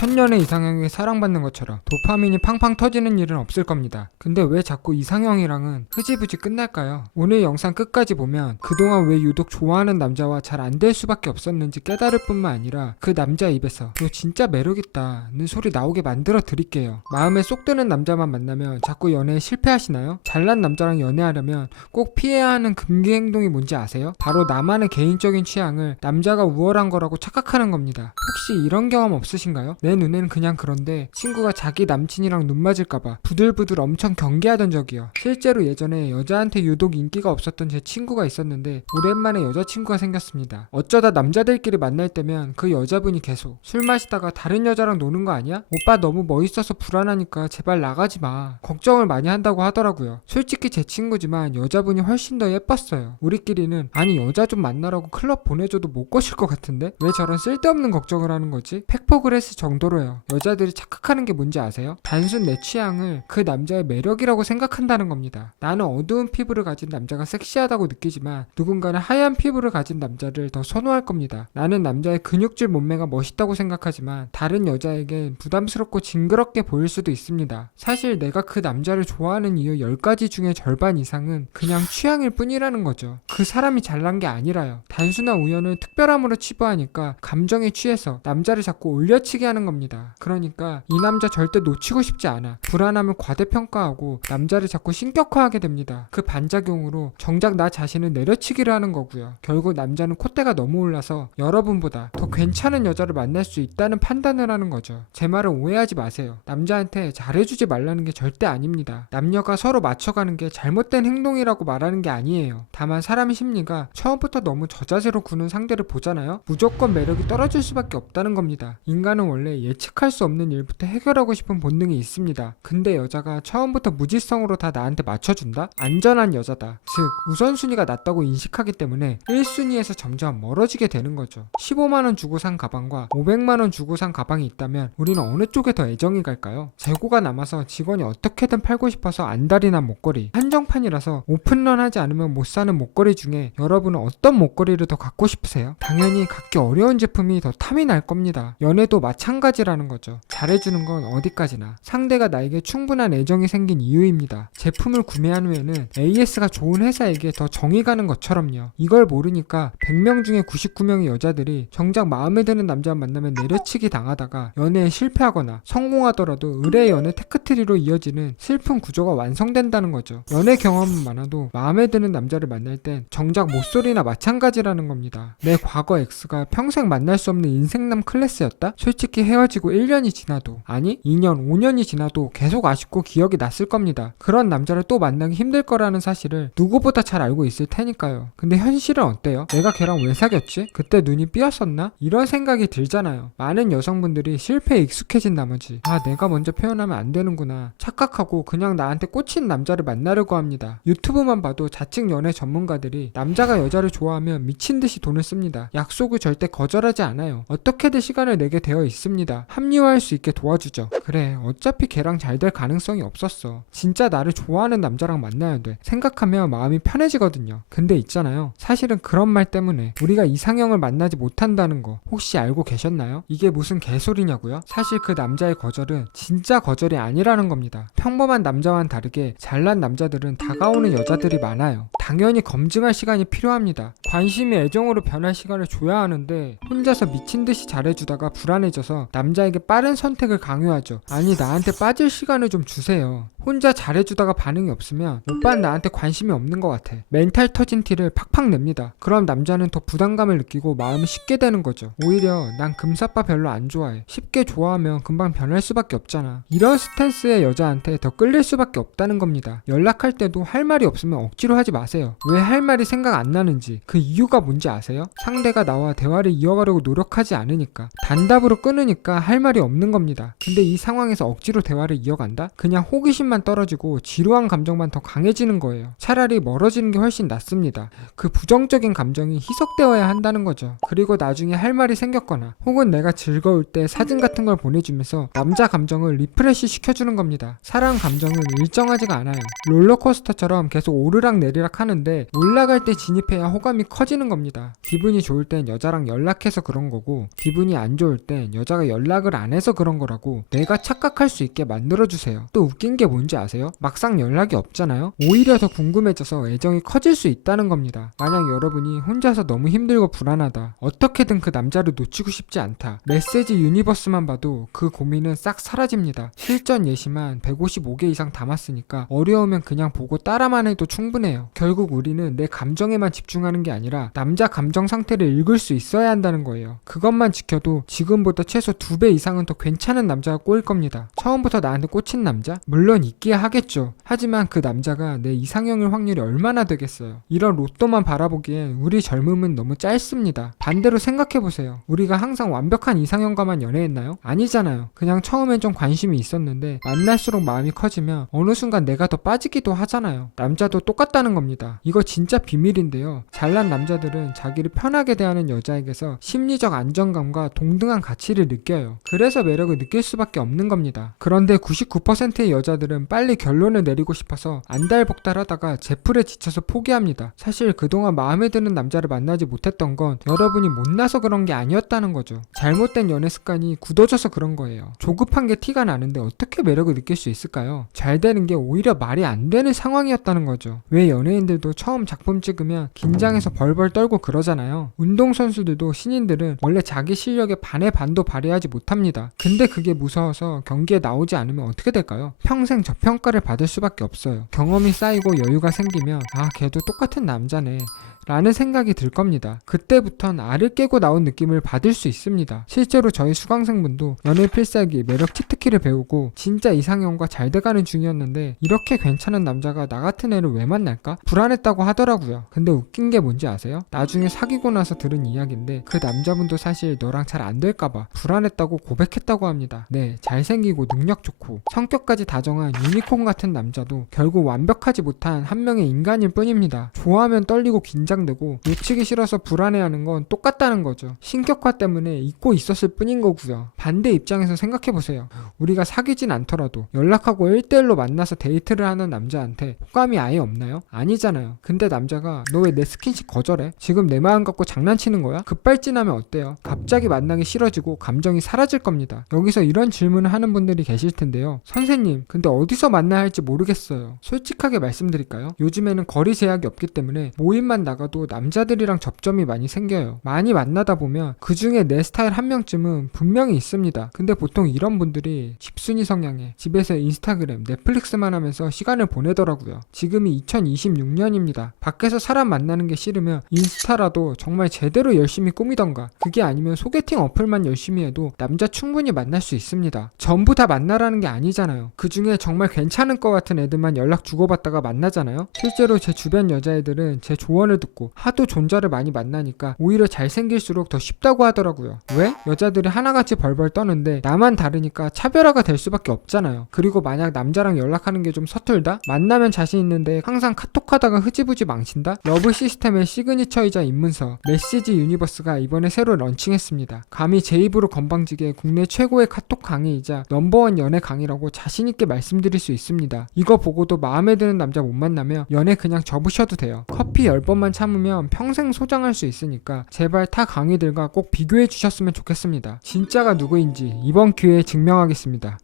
천년의 이상형에게 사랑받는 것처럼 도파민이 팡팡 터지는 일은 없을 겁니다. 근데 왜 자꾸 이상형이랑은 흐지부지 끝날까요? 오늘 영상 끝까지 보면 그동안 왜 유독 좋아하는 남자와 잘 안 될 수밖에 없었는지 깨달을 뿐만 아니라 그 남자 입에서 너 진짜 매력있다는 소리 나오게 만들어 드릴게요. 마음에 쏙 드는 남자만 만나면 자꾸 연애에 실패하시나요? 잘난 남자랑 연애하려면 꼭 피해야 하는 금기 행동이 뭔지 아세요? 바로 나만의 개인적인 취향을 남자가 우월한 거라고 착각하는 겁니다. 혹시 이런 경험 없으신가요? 내 눈에는 그냥 그런데 친구가 자기 남친이랑 눈 맞을까봐 부들부들 엄청 경계하던 적이요. 실제로 예전에 여자한테 유독 인기가 없었던 제 친구가 있었는데 오랜만에 여자친구가 생겼습니다. 어쩌다 남자들끼리 만날 때면 그 여자분이 계속 술 마시다가 다른 여자랑 노는 거 아니야? 오빠 너무 멋있어서 불안하니까 제발 나가지 마. 걱정을 많이 한다고 하더라고요. 솔직히 제 친구지만 여자분이 훨씬 더 예뻤어요. 우리끼리는 아니 여자 좀 만나라고 클럽 보내줘도 못 거실 것 같은데? 왜 저런 쓸데없는 걱정을 하는 거지? 팩폭을 했을 정도로요. 여자들이 착각하는 게 뭔지 아세요? 단순 내 취향을 그 남자의 매력이라고 생각한다는 겁니다. 나는 어두운 피부를 가진 남자가 섹시하다고 느끼지만 누군가는 하얀 피부를 가진 남자를 더 선호할 겁니다. 나는 남자의 근육질 몸매가 멋있다고 생각하지만 다른 여자에겐 부담스럽고 징그럽게 보일 수도 있습니다. 사실 내가 그 남자를 좋아하는 이유 10가지 중에 절반 이상은 그냥 취향일 뿐이라는 거죠. 그 사람이 잘난 게 아니라요. 단순한 우연을 특별함으로 치부하니까 감정에 취해서 남자를 자꾸 올려치게 하는 겁니다. 그러니까 이 남자 절대 놓치고 싶지 않아. 불안함을 과대평가하고 남자를 자꾸 신격화하게 됩니다. 그 반작용으로 정작 나 자신을 내려치기를 하는 거고요. 결국 남자는 콧대가 너무 올라서 여러분보다 더 괜찮은 여자를 만날 수 있다는 판단을 하는 거죠. 제 말을 오해하지 마세요. 남자한테 잘해주지 말라는 게 절대 아닙니다. 남녀가 서로 맞춰가는 게 잘못된 행동이라고 말하는 게 아니에요. 다만 사람 심리가 처음부터 너무 저자세로 구는 상대를 보잖아요. 무조건 매력이 떨어질 수밖에 없다는 겁니다. 인간은 원래 예측할 수 없는 일부터 해결하고 싶은 본능이 있습니다. 근데 여자가 처음부터 무지성으로 다 나한테 맞춰준다? 안전한 여자다. 즉 우선순위가 낮다고 인식하기 때문에 1순위에서 점점 멀어지게 되는 거죠. 15만원 주고 산 가방과 500만원 주고 산 가방이 있다면 우리는 어느 쪽에 더 애정이 갈까요? 재고가 남아서 직원이 어떻게든 팔고 싶어서 안달이 난 목걸이, 한정판이라서 오픈런 하지 않으면 못 사는 목걸이 중에 여러분은 어떤 목걸이를 더 갖고 싶으세요? 당연히 갖기 어려운 제품이 더 탐이 날 겁니다. 연애도 마찬가지라는 거죠. 잘해주는 건 어디까지나 상대가 나에게 충분한 애정이 생긴 이유입니다. 제품을 구매한 후에는 AS가 좋은 회사에게 더 정이 가는 것처럼요. 이걸 모르니까 100명 중에 99명의 여자들이 정작 마음에 드는 남자 만나면 내려치기 당하다가 연애에 실패하거나 성공하더라도 의뢰 연애 테크트리로 이어지는 슬픈 구조가 완성된다는 거죠. 연애 경험은 많아도 마음에 드는 남자를 만날 땐 정작 모쏠이나 마찬가지라는 겁니다. 내 과거 X가 평생 만날 수 없는 인생남 클래스였다? 솔직히 헤어지고 1년이 지나도 아니 2년 5년이 지나도 계속 아쉽고 기억이 났을 겁니다. 그런 남자를 또 만나기 힘들 거라는 사실을 누구보다 잘 알고 있을 테니까요. 근데 현실은 어때요? 내가 걔랑 왜 사귀었지? 그때 눈이 삐었었나? 이런 생각이 들잖아요. 많은 여성분들이 실패에 익숙해진 나머지 내가 먼저 표현하면 안 되는구나 착각하고 그냥 나한테 꽂힌 남자를 만나려고 합니다. 유튜브만 봐도 자칭 연애 전문가들이 남자가 여자를 좋아하면 미친듯이 돈을 씁니다. 약속을 절대 거절하지 않아요. 어떻게든 시간을 내게 되어 있습니다. 합리화할 수 있게 도와주죠. 그래 어차피 걔랑 잘 될 가능성이 없었어. 진짜 나를 좋아하는 남자랑 만나야 돼 생각하면 마음이 편해지거든요. 근데 있잖아요. 사실은 그런 말 때문에 우리가 이상형을 만나지 못한다는 거 혹시 알고 계셨나요? 이게 무슨 개소리냐고요? 사실 그 남자의 거절은 진짜 거절이 아니라는 겁니다. 평범한 남자와는 다르게 잘난 남자들은 다가오는 여자들이 많아요. 당연히 검증할 시간이 필요합니다. 관심이 애정으로 변할 시간을 줘야 하는데 혼자서 미친듯이 잘해주다가 불안해져서 남자에게 빠른 선택을 강요하죠. 아니 나한테 빠질 시간을 좀 주세요. 혼자 잘해주다가 반응이 없으면 오빠는 나한테 관심이 없는 것 같아. 멘탈 터진 티를 팍팍 냅니다. 그럼 남자는 더 부담감을 느끼고 마음이 쉽게 되는 거죠. 오히려 난 금사빠 별로 안 좋아해. 쉽게 좋아하면 금방 변할 수밖에 없잖아. 이런 스탠스의 여자한테 더 끌릴 수밖에 없다는 겁니다. 연락할 때도 할 말이 없으면 억지로 하지 마세요. 왜 할 말이 생각 안 나는지 그 이유가 뭔지 아세요? 상대가 나와 대화를 이어가려고 노력하지 않으니까 단답으로 끊으니까 할 말이 없는 겁니다. 근데 이 상황에서 억지로 대화를 이어간다? 그냥 호기심만 흥미만 떨어지고 지루한 감정만 더 강해지는 거예요. 차라리 멀어지는 게 훨씬 낫습니다. 그 부정적인 감정이 희석되어야 한다는 거죠. 그리고 나중에 할 말이 생겼거나 혹은 내가 즐거울 때 사진 같은 걸 보내주면서 남자 감정을 리프레시 시켜주는 겁니다. 사랑 감정은 일정하지가 않아요. 롤러코스터처럼 계속 오르락 내리락 하는데 올라갈 때 진입해야 호감이 커지는 겁니다. 기분이 좋을 땐 여자랑 연락해서 그런 거고 기분이 안 좋을 땐 여자가 연락을 안 해서 그런 거라고 내가 착각할 수 있게 만들어주세요. 또 웃긴 게 뭔지 아세요? 막상 연락이 없잖아요? 오히려 더 궁금해져서 애정이 커질 수 있다는 겁니다. 만약 여러분이 혼자서 너무 힘들고 불안하다, 어떻게든 그 남자를 놓치고 싶지 않다, 메시지 유니버스만 봐도 그 고민은 싹 사라집니다. 실전 예시만 155개 이상 담았으니까 어려우면 그냥 보고 따라만 해도 충분해요. 결국 우리는 내 감정에만 집중하는 게 아니라 남자 감정 상태를 읽을 수 있어야 한다는 거예요. 그것만 지켜도 지금보다 최소 2배 이상은 더 괜찮은 남자가 꼬일 겁니다. 처음부터 나한테 꽂힌 남자? 물론 있기야 하겠죠. 하지만 그 남자가 내 이상형일 확률이 얼마나 되겠어요. 이런 로또만 바라보기엔 우리 젊음은 너무 짧습니다. 반대로 생각해보세요. 우리가 항상 완벽한 이상형과만 연애했나요? 아니잖아요. 그냥 처음엔 좀 관심이 있었는데 만날수록 마음이 커지면 어느 순간 내가 더 빠지기도 하잖아요. 남자도 똑같다는 겁니다. 이거 진짜 비밀인데요. 잘난 남자들은 자기를 편하게 대하는 여자에게서 심리적 안정감과 동등한 가치를 느껴요. 그래서 매력을 느낄 수밖에 없는 겁니다. 그런데 99%의 여자들은 빨리 결론을 내리고 싶어서 안달복달하다가 제풀에 지쳐서 포기합니다. 사실 그동안 마음에 드는 남자를 만나지 못했던 건 여러분이 못나서 그런 게 아니었다는 거죠. 잘못된 연애 습관이 굳어져서 그런 거예요. 조급한 게 티가 나는데 어떻게 매력을 느낄 수 있을까요? 잘 되는 게 오히려 말이 안 되는 상황이었다는 거죠. 왜 연예인들도 처음 작품 찍으면 긴장해서 벌벌 떨고 그러잖아요. 운동선수들도 신인들은 원래 자기 실력의 반의 반도 발휘하지 못합니다. 근데 그게 무서워서 경기에 나오지 않으면 어떻게 될까요? 평생 저평가를 받을 수밖에 없어요. 경험이 쌓이고 여유가 생기면 아, 걔도 똑같은 남자네 라는 생각이 들 겁니다. 그때부턴 알을 깨고 나온 느낌을 받을 수 있습니다. 실제로 저희 수강생분도 연애 필살기, 매력 치트키를 배우고 진짜 이상형과 잘 돼가는 중이었는데 이렇게 괜찮은 남자가 나 같은 애를 왜 만날까? 불안했다고 하더라고요. 근데 웃긴 게 뭔지 아세요? 나중에 사귀고 나서 들은 이야기인데 그 남자분도 사실 너랑 잘 안 될까봐 불안했다고 고백했다고 합니다. 네, 잘생기고 능력 좋고 성격까지 다정한 유니콘 같은 남자도 결국 완벽하지 못한 한 명의 인간일 뿐입니다. 좋아하면 떨리고 긴장되고 놓치기 싫어서 불안해하는 건 똑같다는 거죠. 신격화 때문에 잊고 있었을 뿐인 거고요. 반대 입장에서 생각해보세요. 우리가 사귀진 않더라도 연락하고 1대1로 만나서 데이트를 하는 남자한테 호감이 아예 없나요? 아니잖아요. 근데 남자가 너 왜 내 스킨십 거절해? 지금 내 마음 갖고 장난치는 거야? 급발진하면 어때요? 갑자기 만나기 싫어지고 감정이 사라질 겁니다. 여기서 이런 질문을 하는 분들이 계실 텐데요. 선생님, 근데 어디서 만나야 할지 모르겠어요. 솔직하게 말씀드릴까요? 요즘에는 거리 제약이 없기 때문에 모임만 나가도 남자들이랑 접점이 많이 생겨요. 많이 만나다 보면 그 중에 내 스타일 한 명쯤은 분명히 있습니다. 근데 보통 이런 분들이 집순이 성향에 집에서 인스타그램, 넷플릭스만 하면서 시간을 보내더라고요. 지금이 2026년입니다. 밖에서 사람 만나는 게 싫으면 인스타라도 정말 제대로 열심히 꾸미던가, 그게 아니면 소개팅 어플만 열심히 해도 남자 충분히 만날 수 있습니다. 전부 다 만나라는 게 아니잖아요. 그 중에 정말 괜찮은 것 같은 애들만 연락 주고받다가 만나잖아요. 실제로 제 주변 여자애들은 제 조언을 듣고 하도 존잘을 많이 만나니까 오히려 잘생길수록 더 쉽다고 하더라고요. 왜? 여자들이 하나같이 벌벌 떠는데 나만 다르니까 차별화가 될 수밖에 없잖아요. 그리고 만약 남자랑 연락하는 게 좀 서툴다? 만나면 자신 있는데 항상 카톡하다가 흐지부지 망친다? 러브 시스템의 시그니처이자 입문서 메시지 유니버스가 이번에 새로 런칭했습니다. 감히 제 입으로 건방지게 국내 최고의 카톡 강의이자 넘버원 연애 강의라고 자신있게 말씀드릴 수 있습니다. 이거 보고도 마음에 드는 남자 못 만나면 연애 그냥 접으셔도 돼요. 커피 10번만 참으면 평생 소장할 수 있으니까 제발 타 강의들과 꼭 비교해 주셨으면 좋겠습니다. 진짜가 누구인지 이번 기회에 증명하겠습니다.